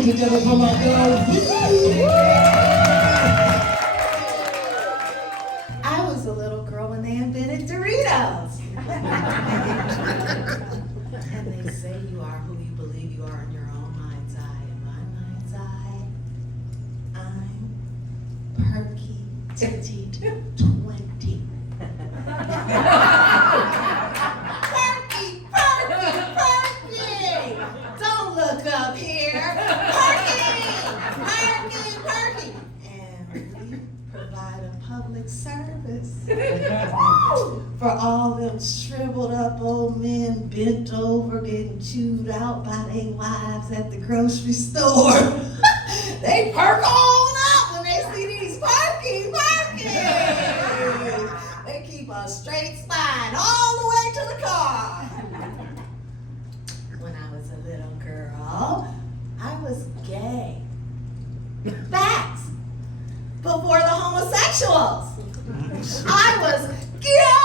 it together for my girl. I was a little girl when they invented Doritos. And they say you are who you believe you are in your own mind's eye. In my mind's eye, I'm perky, titty, 20. Perky! Don't look up here. Perky! And we provide a public service for all them shriveled up old men bent over getting chewed out by their wives at the grocery store. They perk on up when they see these perky. They keep a straight spine all the way to the car. When I was a little girl, I was gay. Facts. Before the homosexuals. I was gay.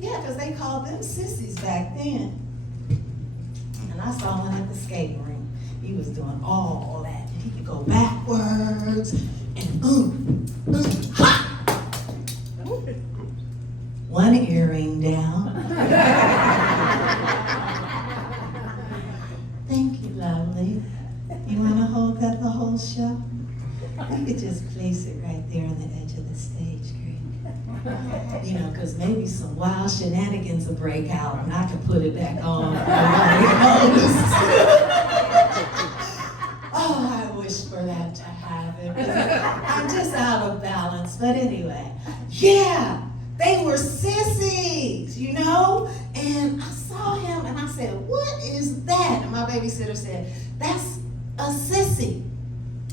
Yeah, because they called them sissies back then. And I saw one at the skating rink. He was doing all that. He could go backwards and ha! One earring down. Thank you, lovely. You want to hold that the whole show? You could just place it right there on the edge of the stage, great. You know, because maybe some wild shenanigans will break out and I can put it back on. Oh, I wish for that to happen. I'm just out of balance. But anyway, yeah, they were sissies, you know? And I saw him and I said, what is that? And my babysitter said, that's a sissy.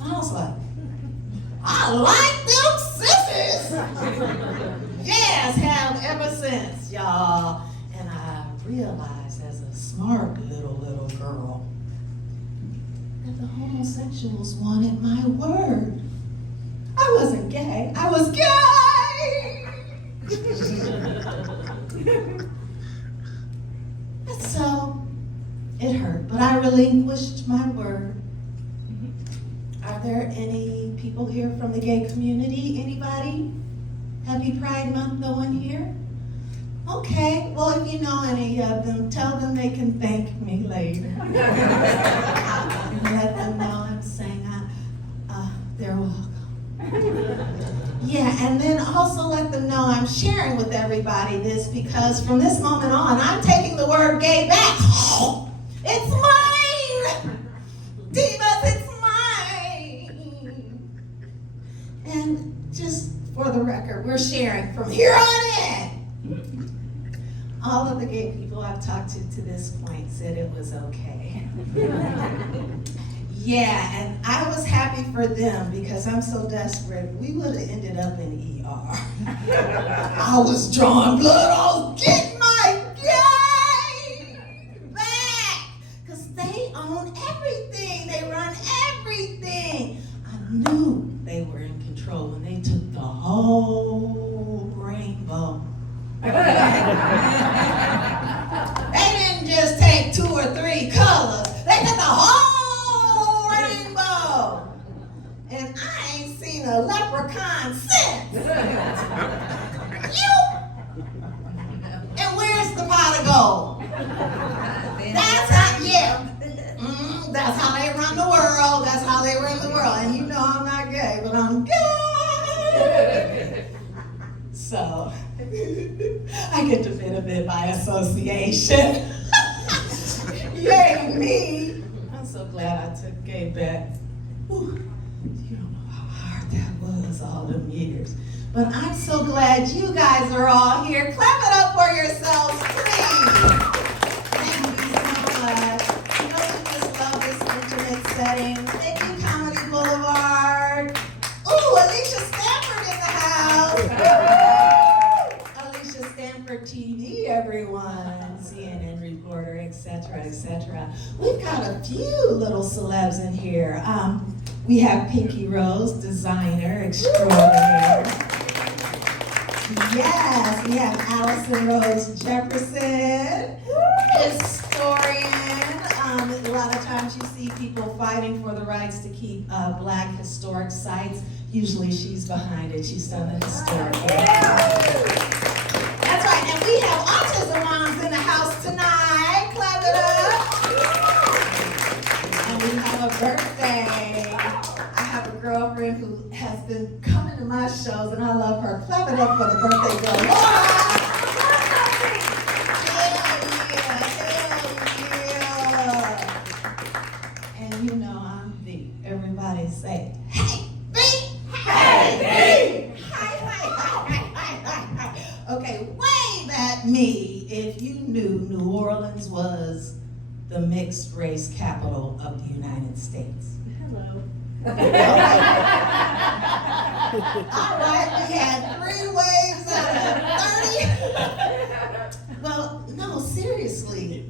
I was like, I like them sissies. Yes, have ever since, y'all. And I realized as a smart little girl that the homosexuals wanted my word. I wasn't gay, I was gay. And so it hurt, but I relinquished my word. Are there any people here from the gay community? Anybody? Happy Pride Month, no one here? Okay, well, if you know any of them, tell them they can thank me later. Let them know I'm saying they're welcome. Yeah, and then also let them know I'm sharing with everybody this because from this moment on, I'm taking the word gay back. It's mine! Divas, it's mine! And just for the record, we're sharing from here on in. All of the gay people I've talked to this point said it was okay. Yeah, and I was happy for them because I'm so desperate. We would have ended up in ER. I was drawing blood. I was getting my gay back because they own everything. They run everything. I knew they were in control when they took the whole rainbow. They didn't just take 2 or 3 colors. They took the whole rainbow. And I ain't seen a leprechaun since. You? And where's the pot of gold? That's how, yeah. That's how they run the world. That's how they run the world. And you know I'm not gay, but I'm gay. So, I get to benefit by association. Yay, me! I'm so glad I took gay back. Whew. You don't know how hard that was all them years. But I'm so glad you guys are all here. Clap it up for yourselves, please. Thank you so much. You know, we just love this intimate setting. Thank you, Comedy Blvd. Ooh, Alicia Stanford in the house. Alicia Stanford TV, everyone. CNN reporter, etc., etc. We've got a few little celebs in here. We have Pinky Rose, designer extraordinaire. Yes, we have Allison Rose Jefferson, historian, A lot of times you see people fighting for the rights to keep Black historic sites. Usually she's behind it. She's done the historic work. That's right, and we have autism moms in the house tonight. Clap it up. And we have a birthday. I have a girlfriend who has been coming to my shows, and I love her. Clap it up for the birthday girl, Laura. You know I'm V. Everybody say, hey, V! Hey, V! Hi. Okay, wave at me if you knew New Orleans was the mixed race capital of the United States. Hello. All right, we had 3 waves out of 30. Well, no, seriously,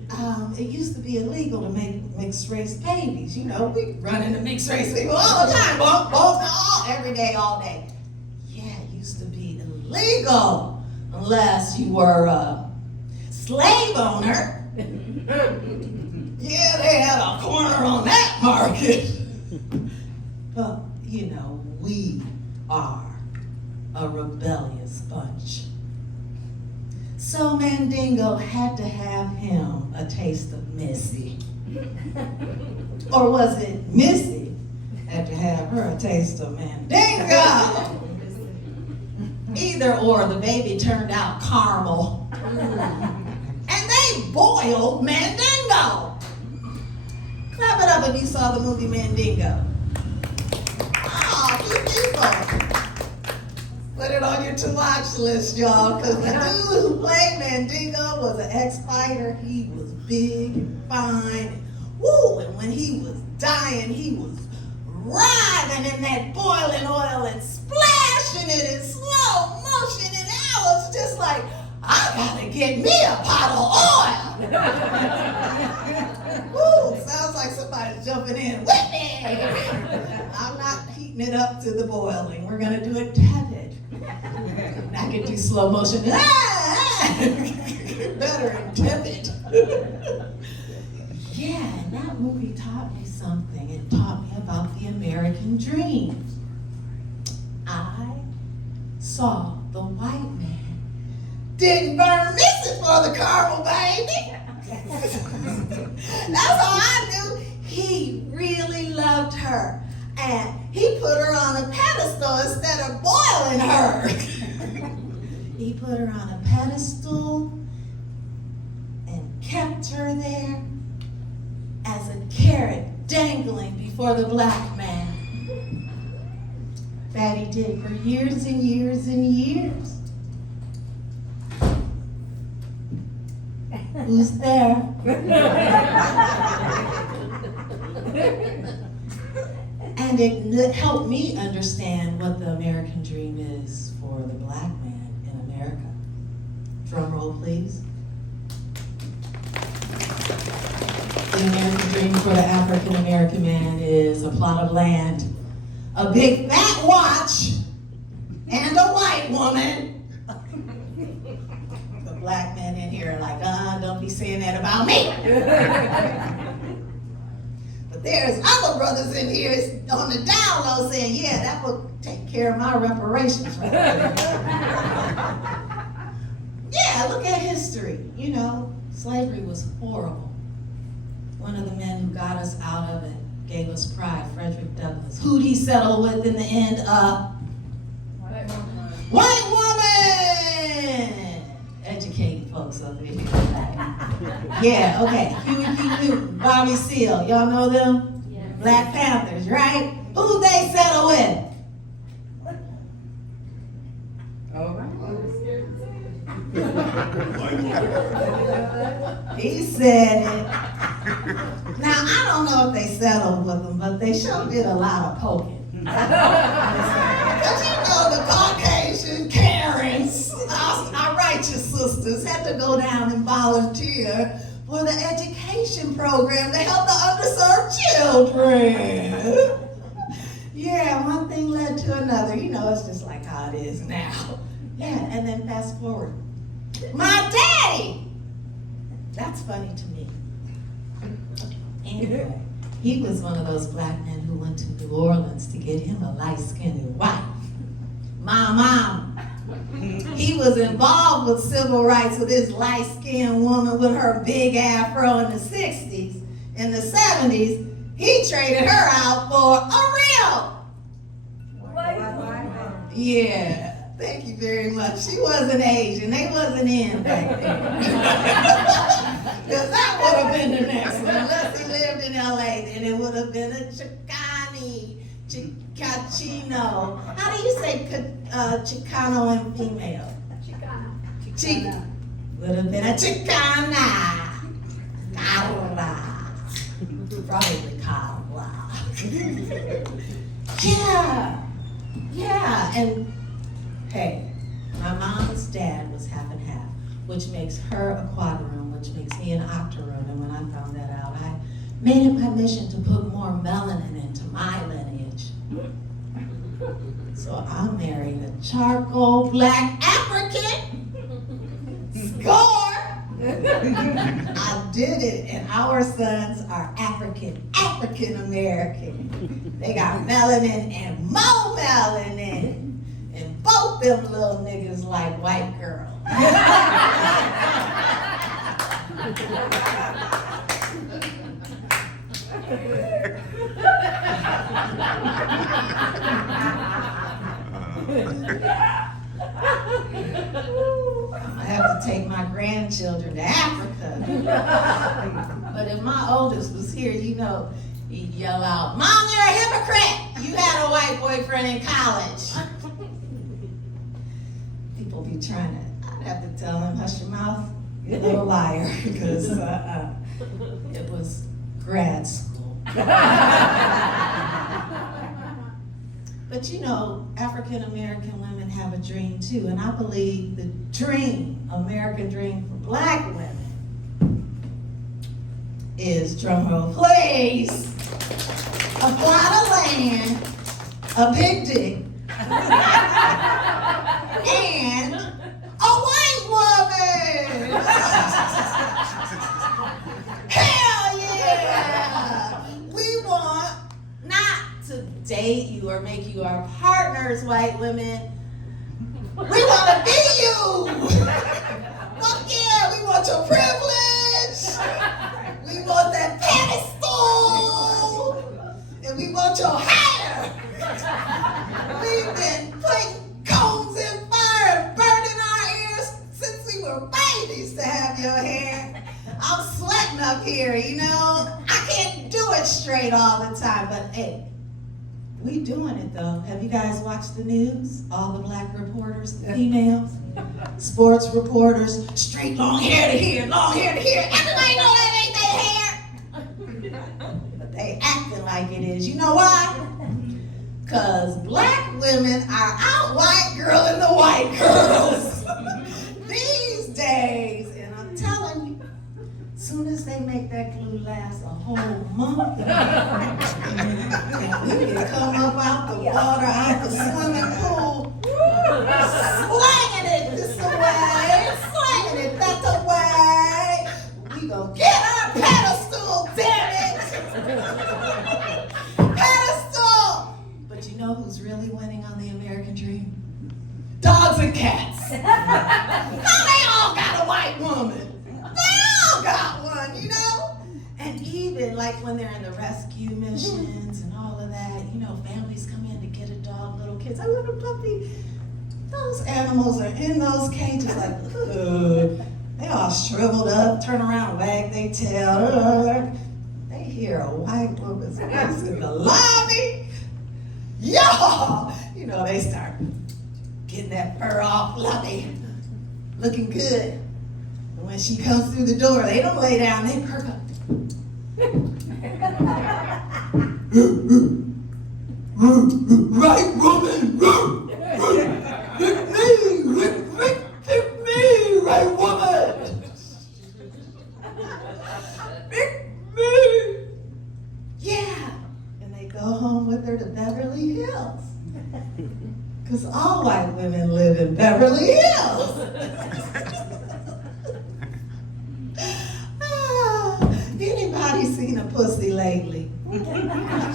it used to be illegal to make mixed race babies. You know, we run into mixed race people all the time, every day, all day. Yeah, it used to be illegal unless you were a slave owner. Yeah, they had a corner on that market. But, you know, we are a rebellious bunch. So Mandingo had to have him a taste of Missy. Or was it Missy had to have her a taste of Mandingo? Either or, the baby turned out caramel. And they boiled Mandingo. Clap it up if you saw the movie Mandingo. Oh, people. Put it on your to-watch list, y'all, because the dude who played Mandingo was an ex-fighter. He was big and fine. Woo! And when he was dying, he was writhing in that boiling oil and splashing it in slow motion. And I was just like, I gotta get me a pot of oil. Woo! Sounds like somebody's jumping in with me. I'm not heating it up to the boiling. We're gonna do it tepid. I can do slow motion. Better and tepid. Yeah, and that movie taught me something. It taught me about the American dream. I saw the white man didn't burn Missy for the caramel, baby. That's how I knew he really loved her. And he put her on a pedestal instead of boiling her. He put her on a pedestal and kept her there as a carrot dangling before the black man. That he did for years and years and years. Who's there? And it helped me understand what the American dream is for the black man in America. Drum roll, please. The American dream for the African American man is a plot of land, a big fat watch, and a white woman. The black men in here are like, don't be saying that about me. But there's other brothers in here on the down low saying, yeah, that will take care of my reparations right there. Yeah, look at history. You know, slavery was horrible. One of the men who got us out of it gave us pride, Frederick Douglass. Who'd he settle with in the end? White woman. White woman! Educated folks over here. Yeah, okay. Huey P. Newton, Bobby Seale, y'all know them? Yeah. Black Panthers, right? Who'd they settle with? He said it. Now, I don't know if they settled with them, but they sure did a lot of poking. Because you know the Caucasian Karens, our righteous sisters, had to go down and volunteer for the education program to help the underserved children. Yeah, one thing led to another. You know, it's just like how it is now. Yeah, and then fast forward. My daddy! That's funny to me. Anyway, he was one of those black men who went to New Orleans to get him a light-skinned wife. My mom. He was involved with civil rights with this light-skinned woman with her big afro in the 60s. In the 70s, he traded her out for a real. Yeah, thank you very much. She wasn't Asian. They wasn't in back then. Because that would have been the next one. Unless he lived in LA, then it would have been a Chicano. How do you say Chicano and female? Chicana. Would have been a Chicana. Carla. Probably Carla. Yeah, and hey, my mom's dad was half and half, which makes her a quadroon, which makes me an octoroon, and when I found that out, I made it my mission to put more melanin into my lineage. So I married a charcoal black African. Score! I did it, and our sons are African American. They got melanin and more melanin. And both them little niggas like white girls. I have to take my grandchildren to Africa. But if my oldest was here, you know, he'd yell out, "Mom, you're a hypocrite! You had a white boyfriend in college." People be trying to, I'd have to tell him, "Hush your mouth, you're a little liar," because it was grad school. But you know, African American women have a dream too, and I believe the dream, American dream for black women is, drumroll please, a plot of land, a big dick, and a white woman! Hell yeah! We want not to date you or make you our partners, white women. We want to be you! Fuck yeah, we want your privilege! We want that pedestal! And we want your hair! We've been putting combs in fire and burning our ears since we were babies to have your hair. I'm sweating up here, you know? I can't do it straight all the time, but hey, we doing it though. Have you guys watched the news? All the black reporters, the females, sports reporters, straight long hair to here, long hair to here. Everybody know that ain't their hair. But they acting like it is. You know why? Because black women are out white girling the white girls these days. And I'm telling you, as soon as they make that glue last a whole month, and we can come up out the water, out the swimming pool, slanging it this way, slanging it that way. We gonna get our pedestal, damn it! Pedestal! But you know who's really winning on the American dream? Dogs and cats. How they all got a white woman? They all got one, you know? And even like when they're in the rescue missions and all of that, you know, families come in to get a dog, little kids, I want a puppy. Those animals are in those cages like, ugh. They all shriveled up, turn around, wag their tail. They hear a white woman's voice in the lobby. Y'all, you know, they start getting that fur off, lovey, looking good. And when she comes through the door, they don't lay down, they perk up. Right woman, pick me, right woman. Pick me. Yeah, and they go home with her to Beverly Hills. Because all white women live in Beverly Hills. Anybody seen a pussy lately? I'm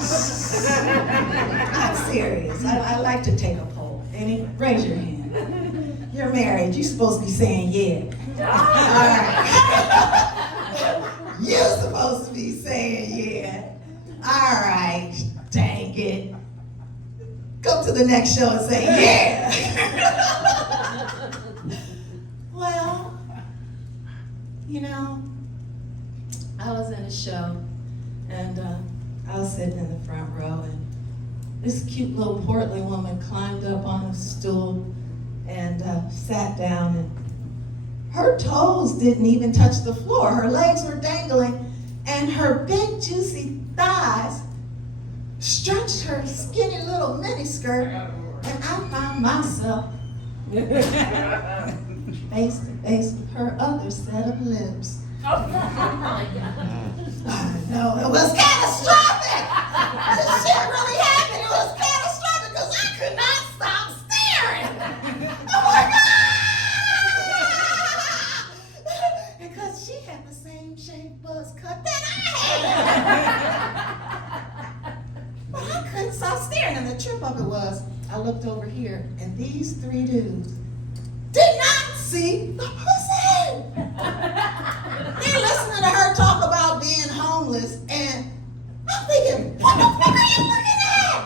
serious. I like to take a poll. Raise your hand. You're married. You're supposed to be saying yeah. All right. You're supposed to be saying yeah. All right. Dang it. Go to the next show and say yeah. Well, you know, I was in a show and I was sitting in the front row and this cute little portly woman climbed up on a stool and sat down, and her toes didn't even touch the floor. Her legs were dangling, and her big juicy thighs stretched her skinny little miniskirt, and I found myself face to face with her other set of lips. I know, it was catastrophic! This shit really happened. It was catastrophic because I could not stop staring. Oh my God! Because she had the same shaped buzz cut that I had. But I couldn't stop staring, and the trip of it was, I looked over here, and these three dudes did not see the pussy. They're listening to her talk about being homeless, and I'm thinking, what the fuck are you looking at?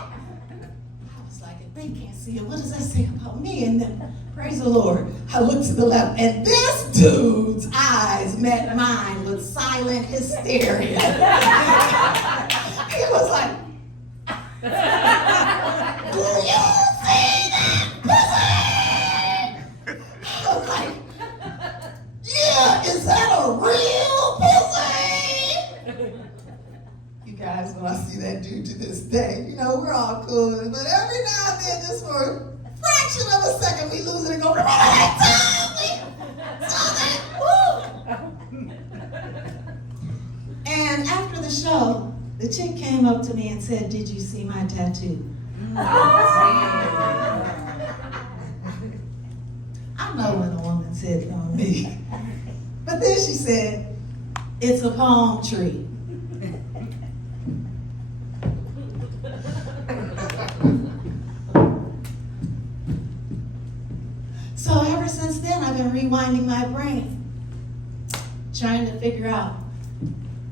I was like, if they can't see it, what does that say about me? And then, praise the Lord, I looked to the left, and this dude's eyes met mine with silent hysteria. He was like, do you see that pussy? I was like, yeah, is that a real pussy? You guys, when I see that dude to this day, you know, we're all cool, but every now and then, just for a fraction of a second, we lose it and go, remember that time we saw that? Woo! And after the show, the chick came up to me and said, did you see my tattoo? I know when a woman's hitting on me. But then she said, it's a palm tree. So ever since then, I've been rewinding my brain, trying to figure out,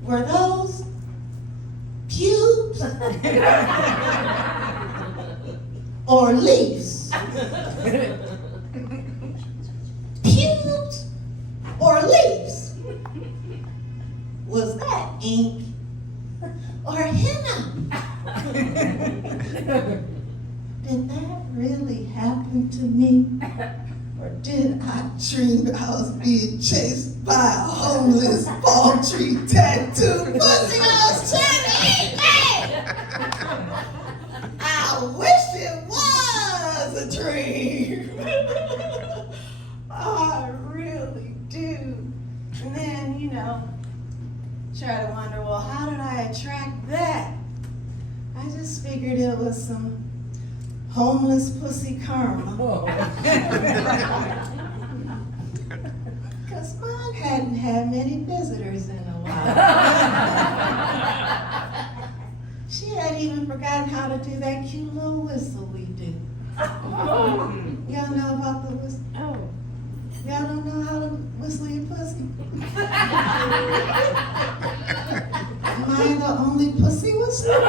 were those pubes or leaves? Pubes or leaves? Was that ink or henna? Did that really happen to me? Or did I dream I was being chased by a homeless palm tree tattoo pussy I was trying to eat? I wish it was a dream. I really do. And then, you know, try to wonder, well, how did I attract that? I just figured it was some homeless pussy karma. Because mine hadn't had many visitors in a while. She had even forgotten how to do that cute little whistle we do. Y'all know about the whistle? Oh. Y'all don't know how to whistle your pussy? Am I the only pussy whistler?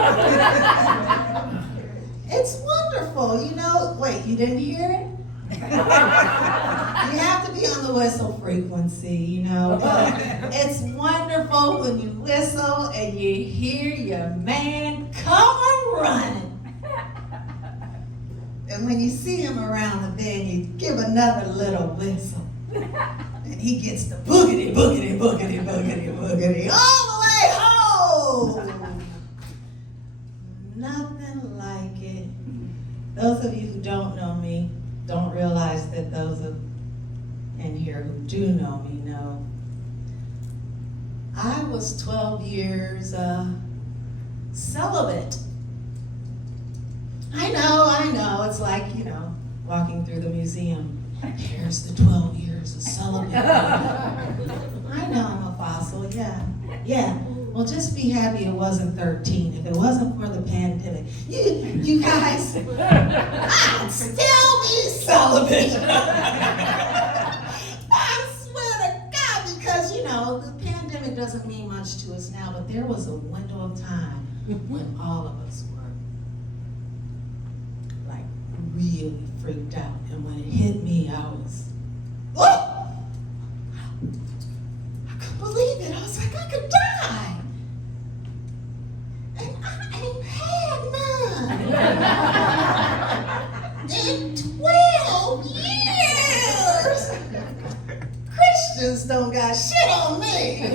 It's wonderful, you know. Wait, you didn't hear it? You have to be on the whistle frequency, you know. It's wonderful when you whistle and you hear your man come a-running. And when you see him around the bend, you give another little whistle. And he gets the boogity, boogity, boogity, boogity, boogity, all the way home. Nothing like it. Those of you who don't know me don't realize that those in here who do know me know. I was 12 years celibate. I know, it's like, you know, walking through the museum. Here's the 12 years of celibate. I know I'm a fossil, yeah. Well, just be happy it wasn't 13. If it wasn't for the pandemic, you guys, I'd still be celibate. I swear to God, because the pandemic doesn't mean much to us now, but there was a window of time when all of us were like really freaked out. And when it hit me, I was, oh! I couldn't believe it. I was like, I could die. And I ain't had none. In 12 years. Christians don't got shit on me.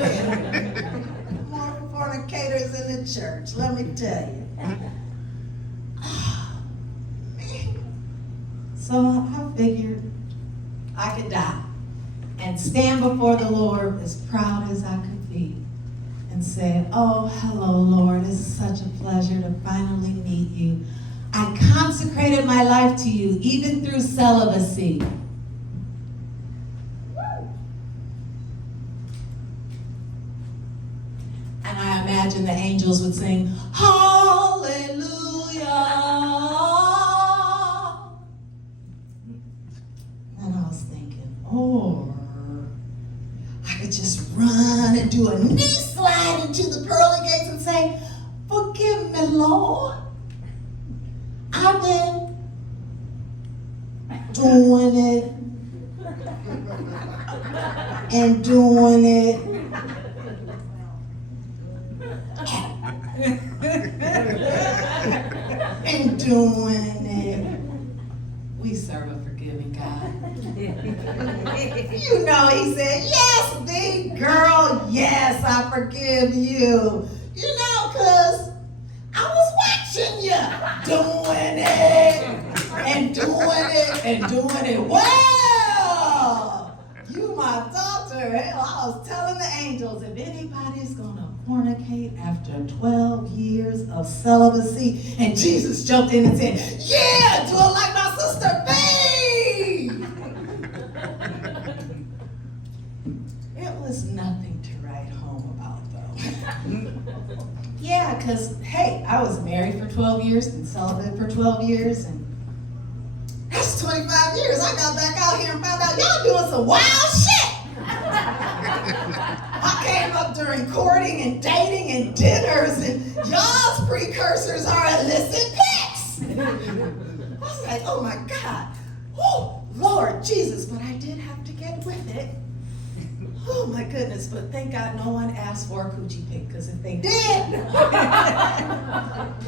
More fornicators in the church, let me tell you. So I figured I could die and stand before the Lord as proud as I could be and say, oh, hello, Lord, it's such a pleasure to finally meet you. I consecrated my life to you, even through celibacy. And I imagine the angels would sing, hallelujah. And I was thinking, or I could just run and do a knee slide into the pearly gates and say, forgive me, Lord. I've been doing it and doing it. And doing it. We serve a forgiving God. He said, yes, big girl, yes, I forgive you. Because I was watching you doing it and doing it and doing it well. You my daughter. Hell, I was telling the angels, if anybody's going to fornicate after 12 years of celibacy, and Jesus jumped in and said, yeah, do it like my sister B. It was nothing to write home about, though. Yeah, because, hey, I was married for 12 years and celibate for 12 years, and that's 25 years. I got back out here and found out y'all doing some wild shit. I came up during courting and dating and dinners, and y'all's precursors are illicit pics. I was like, oh my God. Oh, Lord Jesus, but I did have to get with it. Oh my goodness, but thank God no one asked for a coochie pic, because if they did,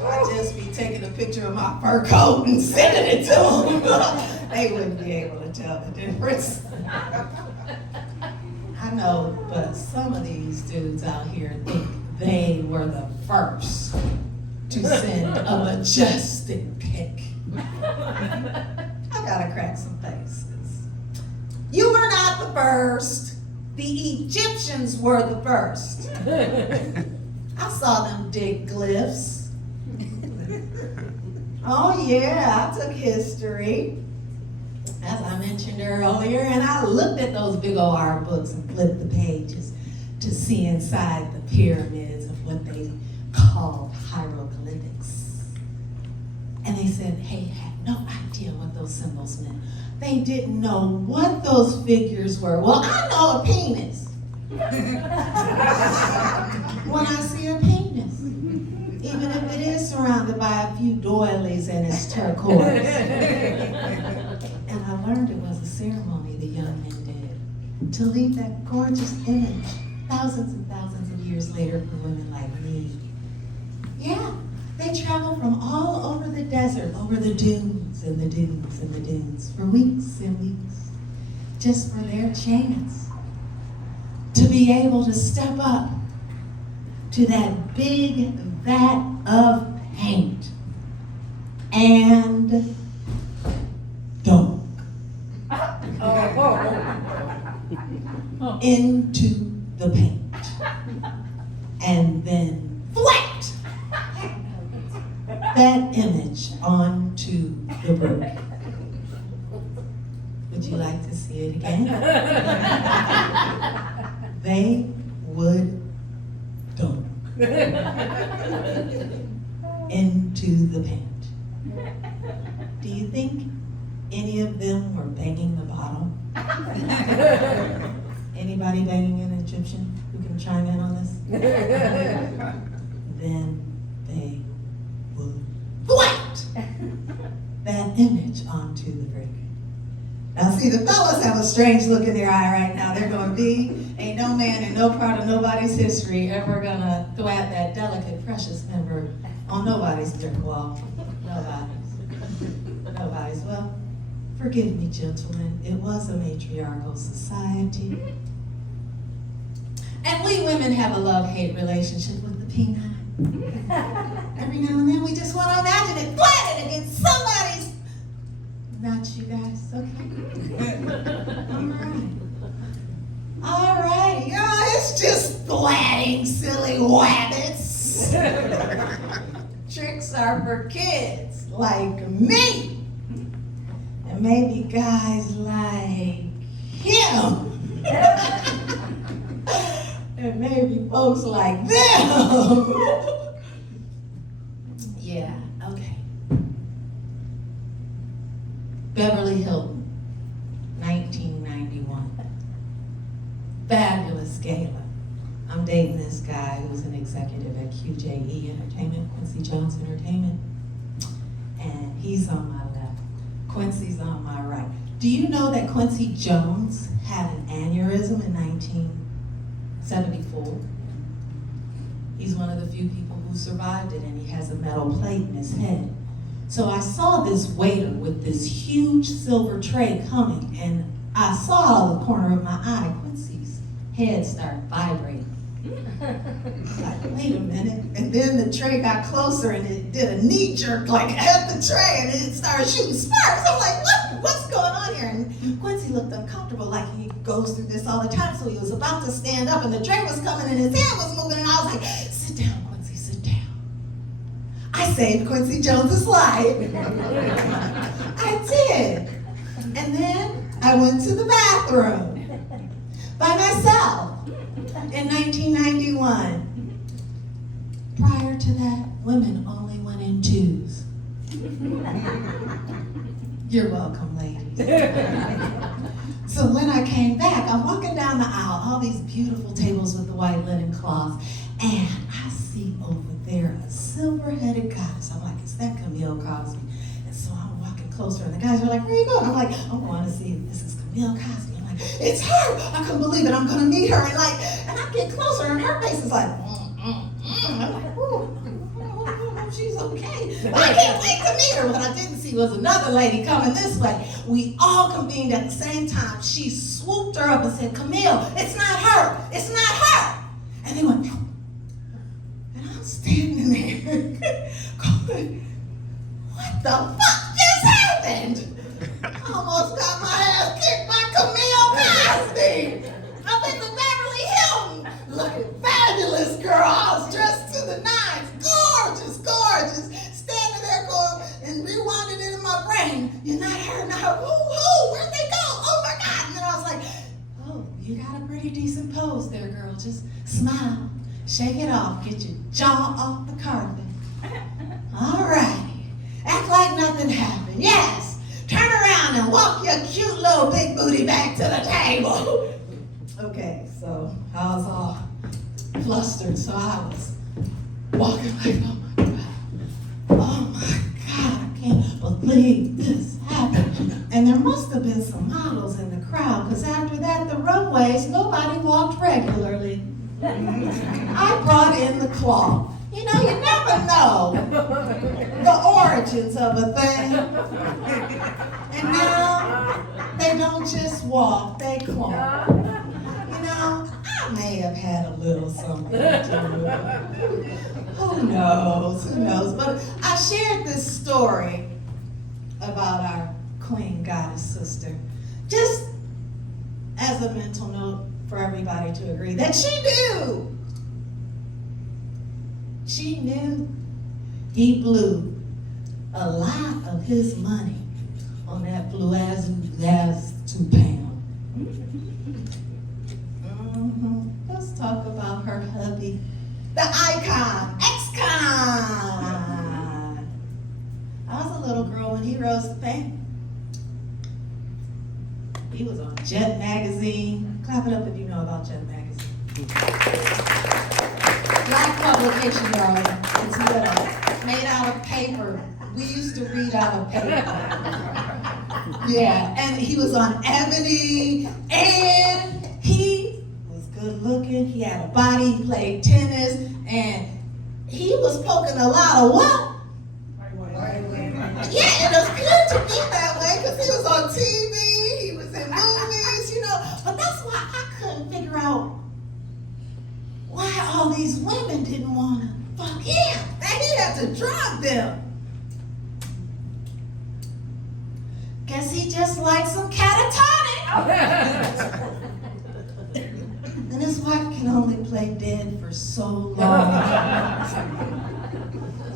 I'd just be taking a picture of my fur coat and sending it to them. They wouldn't be able to tell the difference. I know, but some of these dudes out here think they were the first to send a majestic pic. I gotta crack some faces. You were not the first. The Egyptians were the first. I saw them dig glyphs. Oh yeah, I took history, as I mentioned earlier, and I looked at those big old art books and flipped the pages to see inside the pyramids of what they called hieroglyphics. And they said, hey, had no idea what those symbols meant. They didn't know what those figures were. Well, I know a penis. When I see a penis, even if it is surrounded by a few doilies and it's turquoise. And I learned it was a ceremony the young men did to leave that gorgeous image thousands and thousands of years later for women like me. Yeah, they traveled from all over the desert, over the dunes and the dunes and the dunes for weeks and weeks, just for their chance to be able to step up to that big vat of paint and dunk into the paint and then flat that image onto the brook. Would you like to see it again? They would dunk. into the pant. Do you think any of them were banging the bottom? Anybody banging an Egyptian who can chime in on this? Then they would thwack that image onto the freak. Now see, the fellas have a strange look in their eye right now. They're going, B, ain't no man in no part of nobody's history ever gonna thwat that delicate, precious member on nobody's brick wall. Nobody's. Well, forgive me, gentlemen. It was a matriarchal society. And we women have a love-hate relationship with the penile. Every now and then we just want to imagine it planted against somebody's. Not you guys, okay? All right, it's just splatting, silly wabbits. Tricks are for kids like me. And maybe guys like him. And maybe folks like them. Yeah, okay. Beverly Hilton, 1991. Fabulous gala. I'm dating this guy who's an executive at QJE Entertainment, Quincy Jones Entertainment. And he's on my left. Quincy's on my right. Do you know that Quincy Jones had an aneurysm in 1974? He's one of the few people who survived it, and he has a metal plate in his head. So I saw this waiter with this huge silver tray coming, and I saw out of the corner of my eye Quincy's head start vibrating. Like, wait a minute. And then the tray got closer and it did a knee jerk like at the tray and it started shooting sparks. I'm like, what's going on here? And Quincy looked uncomfortable like he goes through this all the time. So he was about to stand up and the tray was coming and his hand was moving and I was like, sit down, Quincy, sit down. I saved Quincy Jones's life. I did. And then I went to the bathroom by myself. In 1991. Prior to that, women only went in twos. You're welcome, ladies. So when I came back, I'm walking down the aisle, all these beautiful tables with the white linen cloths, and I see over there a silver-headed goddess. I'm like, is that Camille Cosby? And so I'm walking closer, and the guys are like, where are you going? I'm like, I want to see if this is Camille Cosby. It's her! I couldn't believe it. I'm gonna meet her. And I get closer and her face is like, I'm like, ooh, she's okay. But I can't wait to meet her. What I didn't see was another lady coming this way. We all convened at the same time. She swooped her up and said, Camille, it's not her. It's not her. And they went, and I'm standing there going, what the fuck just happened? I almost got my ass kicked by Camille Cosby up in the Beverly Hilton. Looking fabulous, girl. I was dressed to the nines. Gorgeous, gorgeous. Standing there going and rewinding it in my brain. You're not her, not her. Who? Where'd they go? Oh my God. And then I was like, oh, you got a pretty decent pose there, girl. Just smile. Shake it off. Get your jaw off the carpet. All right. Act like nothing happened. Yes. Turn around and walk your cute little big booty back to the table. Okay, so I was all flustered, so I was walking like, oh my God, I can't believe this happened. And there must have been some models in the crowd, because after that, the runways, nobody walked regularly. I brought in the cloth. You know, you never know the origins of a thing. And now, they don't just walk, they clomp. You know, I may have had a little something to do with it. Who knows? But I shared this story about our queen goddess sister, just as a mental note for everybody to agree that she knew. She knew he blew a lot of his money on that blue ass 2 pound. Let's talk about her hubby, the icon, He was on Jet Magazine. Clap it up if you know about Jet Magazine. Black publication, darling. It's little. Made out of paper. We used to read out of paper. Yeah, and he was on Ebony, and he was good looking. He had a body, he played tennis, and he was poking a lot of what? Yeah, and it was good to be that way because he was on TV, he was in movies, you know. But that's why I couldn't figure out why all these women didn't want to fuck him. That he had to drug them. Guess he just likes some catatonic. And his wife can only play dead for so long.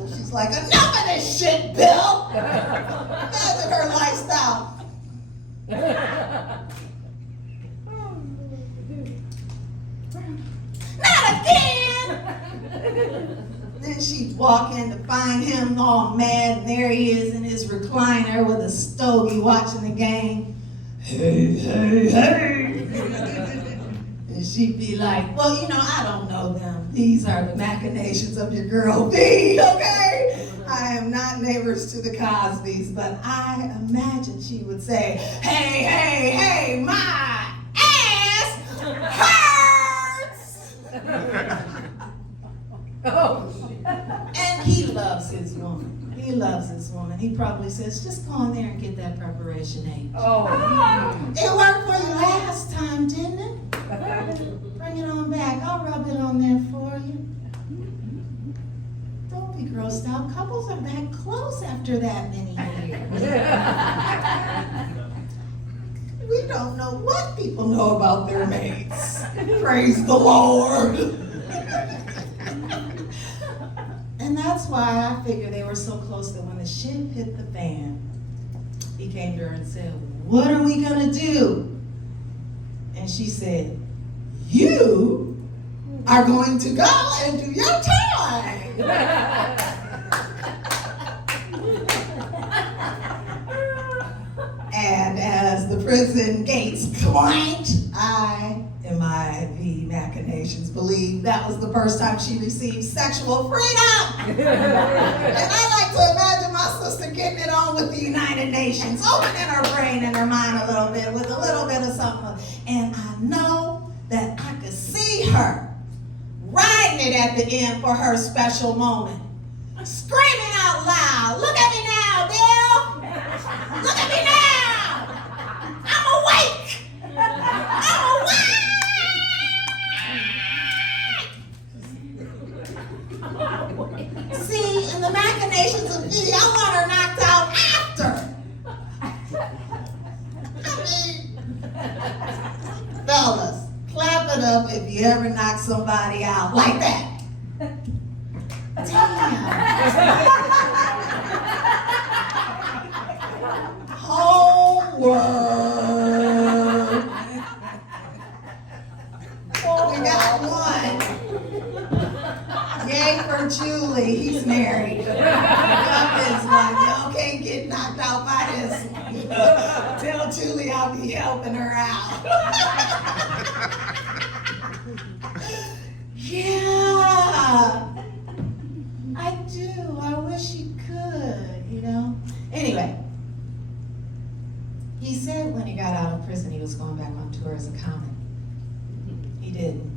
She's like, enough of this shit, Bill. Imagine her lifestyle. Not again. Then she'd walk in to find him all mad, and there he is in his recliner with a stogie watching the game. Hey, hey, hey. And she'd be like, well, you know, I don't know them. These are the machinations of your girl B, okay? I am not neighbors to the Cosbys, but I imagine she would say, hey, hey, hey, my ass hurts! Oh. And he loves his woman. He loves his woman. He probably says, just go in there and get that preparation H. Oh. It worked for you last time, didn't it? Bring it on back. I'll rub it on there for you. Don't be grossed out. Couples are back close after that many years. We don't know what people know about their mates. Praise the Lord. And that's why I figured they were so close that when the shit hit the fan, he came to her and said, what are we gonna do? And she said, you are going to go and do your time. And as the prison gates clanked, I, in my V machinations, believe that was the first time she received sexual freedom. And I like to imagine my sister getting it on with the United Nations, opening her brain and her mind a little bit with a little bit of something. And I know that I could see her riding it at the end for her special moment, screaming out loud, look at me now, Bill! Look at me now! I'm awake! I'm awake! See, in the machinations of V, I want her knocked out after. I mean, fellas, clap it up if you ever knock somebody out like that. Damn. Homework. We got one. Yay for Julie, he's married. Love his wife. Y'all can't get knocked out by this one. Tell Julie I'll be helping her out. Yeah, I do. I wish he could, you know. Anyway, he said when he got out of prison he was going back on tour as a comic. He didn't.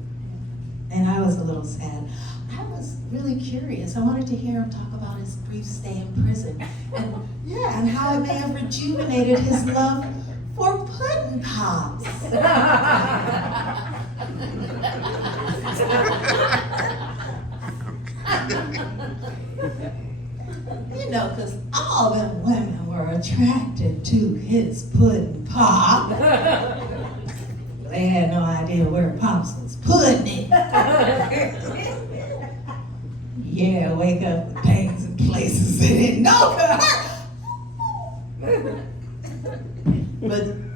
And I was a little sad. I was really curious. I wanted to hear him talk about his brief stay in prison. And yeah, and how it may have rejuvenated his love for pudding pops. You know, because all them women were attracted to his pudding pop. They had no idea where Pops was putting it. Yeah, wake up the pains in places they didn't know could hurt.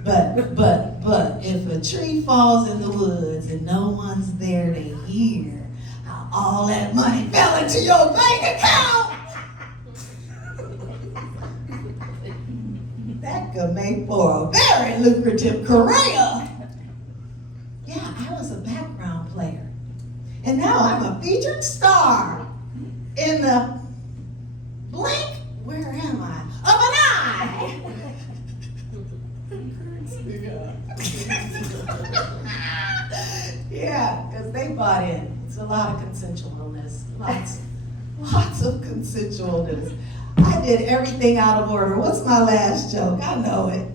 But if a tree falls in the woods and no one's there to hear how all that money fell into your bank account, that could make for a very lucrative career. Yeah, I was a background player. And now I'm a featured star in the blink, where am I? Of an eye. Yeah, because they bought in. It's a lot of consensualness. Lots of consensualness. I did everything out of order. What's my last joke? I know it.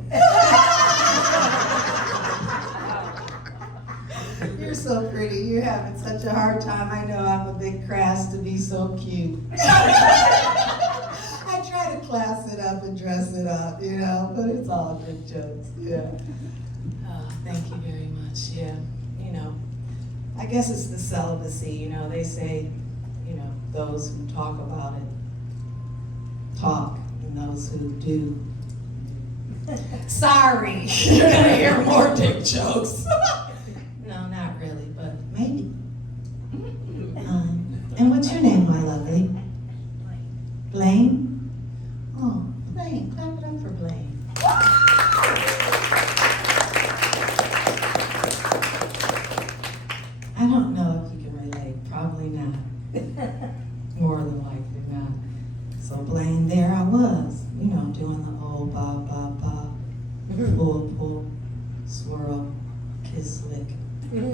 You're so pretty. You're having such a hard time. I know I'm a bit crass to be so cute. I try to class it up and dress it up, you know, but it's all good jokes. Yeah. Oh, thank you very much. Yeah. You know, I guess it's the celibacy. You know, they say, you know, those who talk about it talk, and those who do. Sorry, you're gonna hear more dick jokes. No, not really, but maybe. And what's your name, my lovely? Blaine? Oh, Blaine, clap it up for Blaine. I don't know if you can relate, probably not. More than likely not. So Blaine, there I was, you know, doing the old bob, bob, bob, pull, swirl, kiss, lick,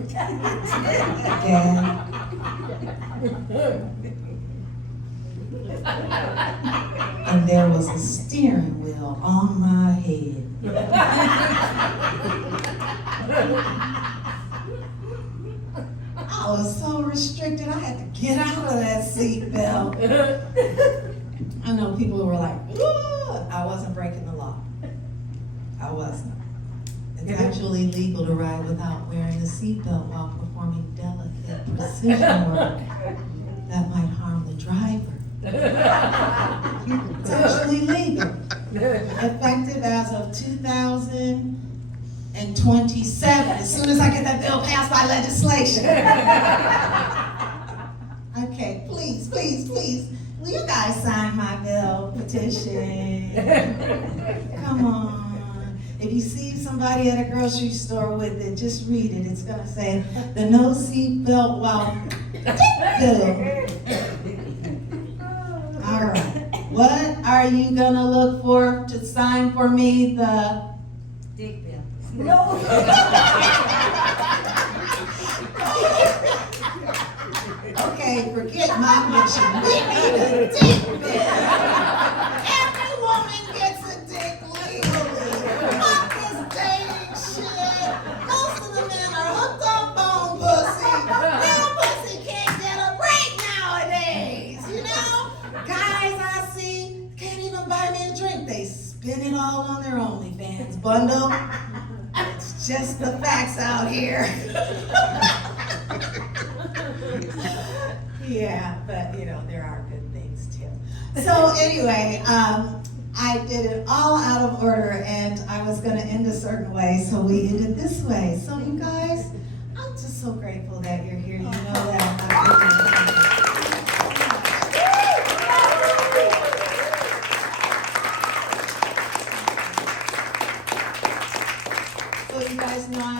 gag. And there was a steering wheel on my head. I was so restricted, I had to get out of that seatbelt. I know people were like, ooh, I wasn't breaking the law. I wasn't. It's actually legal to ride without wearing a seatbelt while performing delicate precision work that might harm the driver. It's actually legal. Effective as of 2027, as soon as I get that bill passed by legislation. Okay, please, will you guys sign my bill petition? Come on. If you see somebody at a grocery store with it, just read it. It's gonna say, the no seat belt while bill. All right. What are you gonna look for to sign for me? The Dick bill. no. Okay, forget my mission. We need a dick bill. Every woman gets a dick legally. Fuck this dating shit. Most of the men are hooked on phone pussy. Real pussy can't get a break nowadays, you know? Guys I see can't even buy me a drink. They spend it all on their OnlyFans bundle. It's just the facts out here. Yeah, but you know, there are good things too. So anyway, I did it all out of order and I was gonna end a certain way, so we ended this way. So you guys, I'm just so grateful that you're here. You know that. So you guys know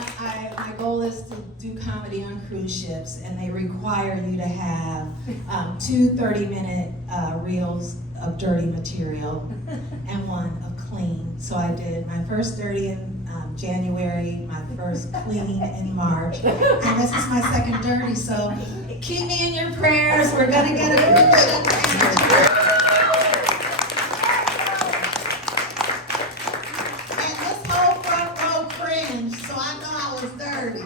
my goal is to do comedy on cruise ships, and they require you to have 2 30-minute reels of dirty material and 1 of clean. So I did my first dirty in January, my first clean in March, and this is my second dirty. So keep me in your prayers. We're gonna get a cruise ship. So I know I was dirty.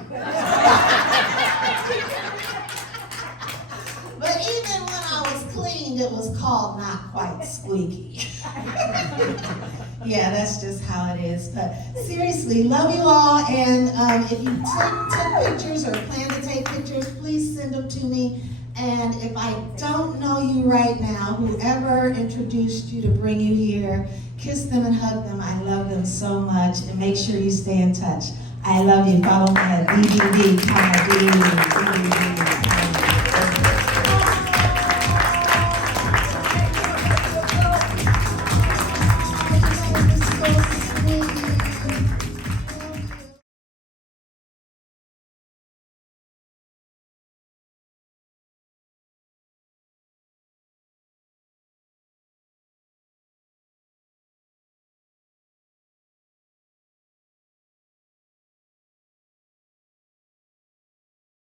But even when I was cleaned, it was called not quite squeaky. Yeah, that's just how it is. But seriously, love you all. And if you took pictures or plan to take pictures, please send them to me. And if I don't know you right now, whoever introduced you to bring you here, kiss them and hug them. I love them so much. And make sure you stay in touch. I love you. Follow me at BVD Comedy Blvd.